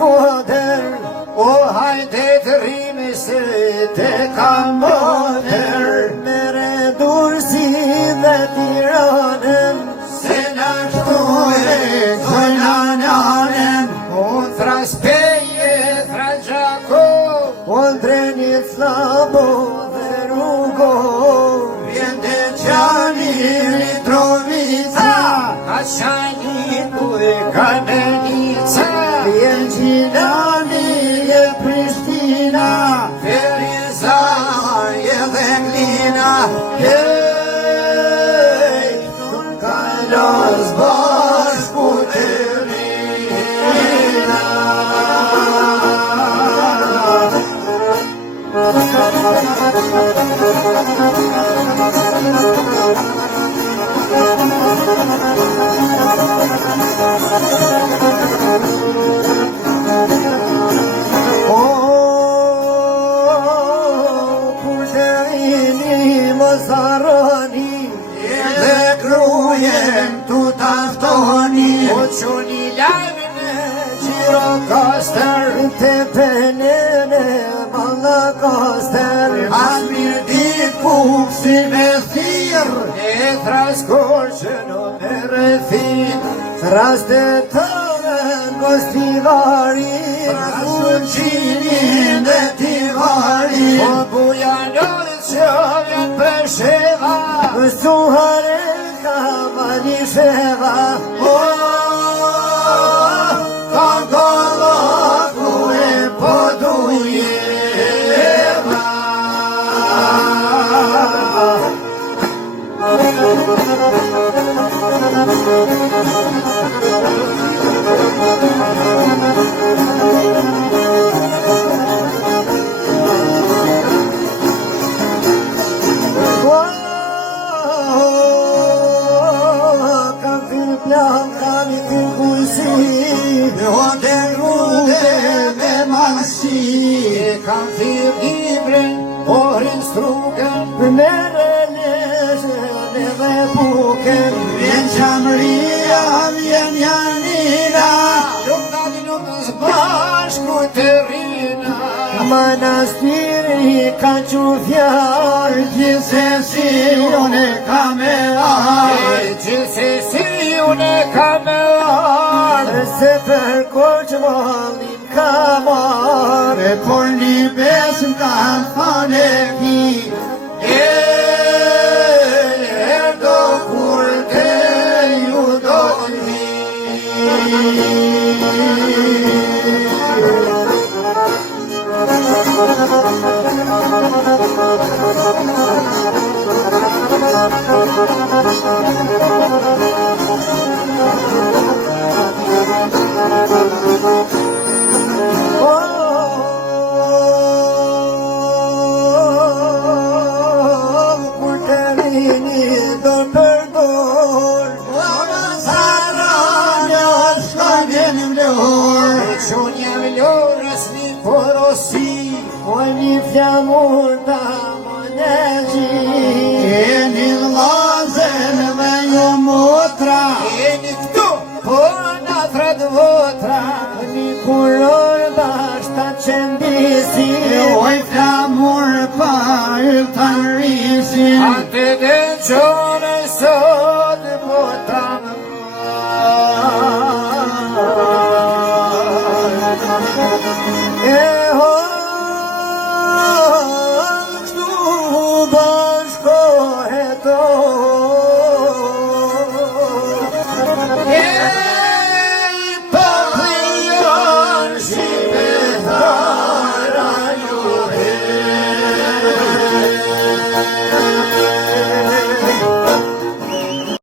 skuadër, o hajde të rrimi se te kam modër, mere Durrësi dhe Tiranën, se në këtuje kënananën, unë Traspeje, Trangjako, unë Drenit Slabo dhe Rugo, vjende Gjani, Mitrovica, Kaçaniku e Kamenica, vjen Gjilani e Prishtina, Feriza e dhe Glina, hej, këtu kalos bashku të rina. O quni lagëne, Gjirokastër, të penene, Mallakastër, Asmir dit puk si me thirë, e Traskorçën o me rëthit, Trastetërën o stivari, Trasfuqinin dhe tivari, o bujanodit që vjen për sheva, Suhare Kamali Sheva, Kankalaku e Podujeva. Kam thirë libren, orin struken, mere leshën e dhe buken, vjen qamëria, vjen Janina, lukës bashku të rina, manastiri ka që fjarë, gjithsesi unë e ka me arë, gjithsesi unë e ka me arë, se për Korçmallin ka marë, por një besëm ka thane ki, erdo kur te ju do t'vi. Flamur da